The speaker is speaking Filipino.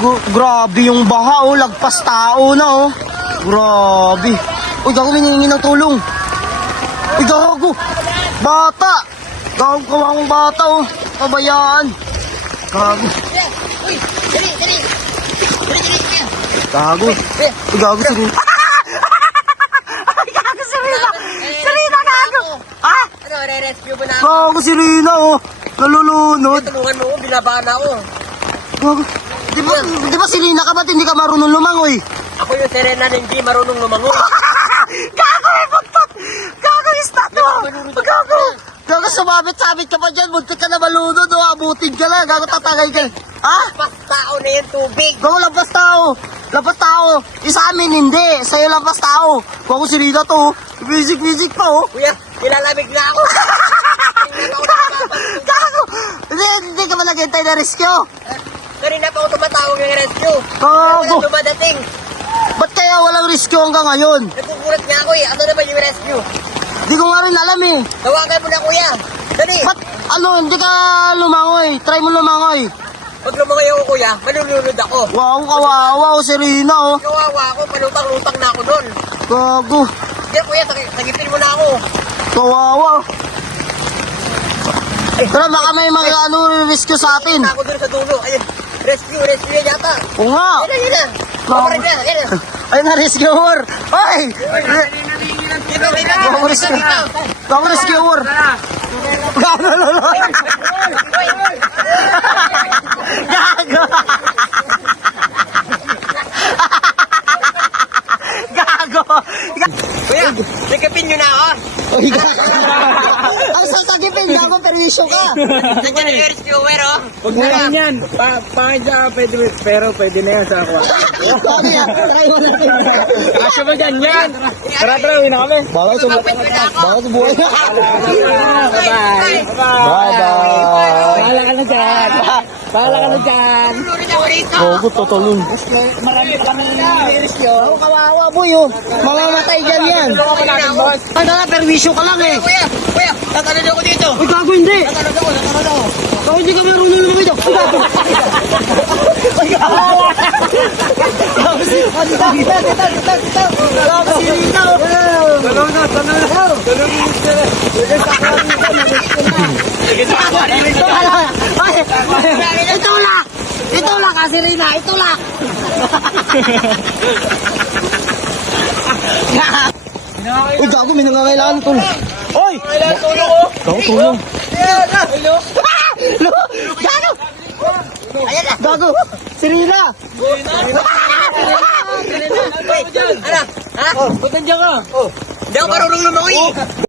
Grabe yung baha, oh. Lagpas tao na, oh. Grabe. Uy, gago, hinihingi ng tulong. Uy, gago. Bata. Gago, kawang bata, oh. Pabayaan. Gago. Uy, dali. Gago. Uy, gago, Serena. Ay, gago, Serena. Serena, gago. Ha? Ano, re-rescue mo na ako? Gago, Serena, oh. Nalulunod. Tulungan mo ko, binabaan ako. Gago. Di ba Serena ka? Ba't hindi ka marunong lumangoy? Ako yung Serena na hindi marunong lumangoy. Gago, may buntot! Gago, istato! Gago! Gago, sumabit-sabit ka pa dyan. Buntot ka na malunod, oh. Abutin ka lang. Gago, tatagay ka. Ha? Pas tao na yung tubig. Gago, lampas tao. Lampas tao. Isa amin, hindi. Sa'yo lampas tao. Gago, Serena to. Music pa, oh. Kuya, nilalamig na ako. Gago! Hindi ka ba naghintay na rescue? Kanina pa ako tumatawag ng rescue. Gago! Wala dumadating. Ba't kaya walang rescue hanggang ngayon? Nagkukulat nga ako eh. Ano naman yung rescue? Di ko nga rin alam eh. Tawagan mo na kuya. Dali. Ba't hindi ka lumangoy? Try mo lumangoy. Pag lumangoy ako kuya, malulunod ako. Wow, kawawa, oh, Serena, oh. Kawawa ako, palutang-lutang na ako nun. Gago. Hindi kuya, sagipin mo na ako. Kawawa. Pero baka may mga rescue sa atin. Ako dun sa dulo. Ayun, rescue yan yata. Oo nga. Yan na. Paparin na, yan na. Ay, na-rescuer. Ay! Gago, rescuer. Gago, rescuer. Gago, lolo. Gago. Gago. Kuya, sikapin nyo na ako. Uy, gago. Ang sasagipin, gago, perwisyo ka. Nandiyan na yung rescuer, oh. Huwag na lang yan. Pangit siya, pwede, pero pwede na yan sa ako. Sorry, try mo na. Asya ba dyan? Yan! Tara, uwi na kami. Bawal sa Kapit mo na ako. bawal sa buhay. Bye-bye. Bye-bye. Bahala ka na dyan. Bahala ka na dyan. Tulungan ako rito. Gogo, tutulong. Marami pa kami na Oh, kawawa boy, oh. Mamamatay dyan yan. Tulungan ka natin, boss. Ano na, perwisyo ka lang eh. Kuya, tatanod ako dito. Uy, gago, hindi. Tatanod ako. Ako hindi ka marunong naman ito. Uy, gago. Uy, gago. Gago si Rita. Gago si Rita. Tulungan na. Ay, itulak. Itulak ka si Rina, itulak. Uy, gago, may nangangailangan ng tulong. Oy! Gago, tulong. Gago! Ayan na. Gago! Si Rina! Ano? Ha? Ba't nandiyan ka? Hindi ako marunong lumangoy.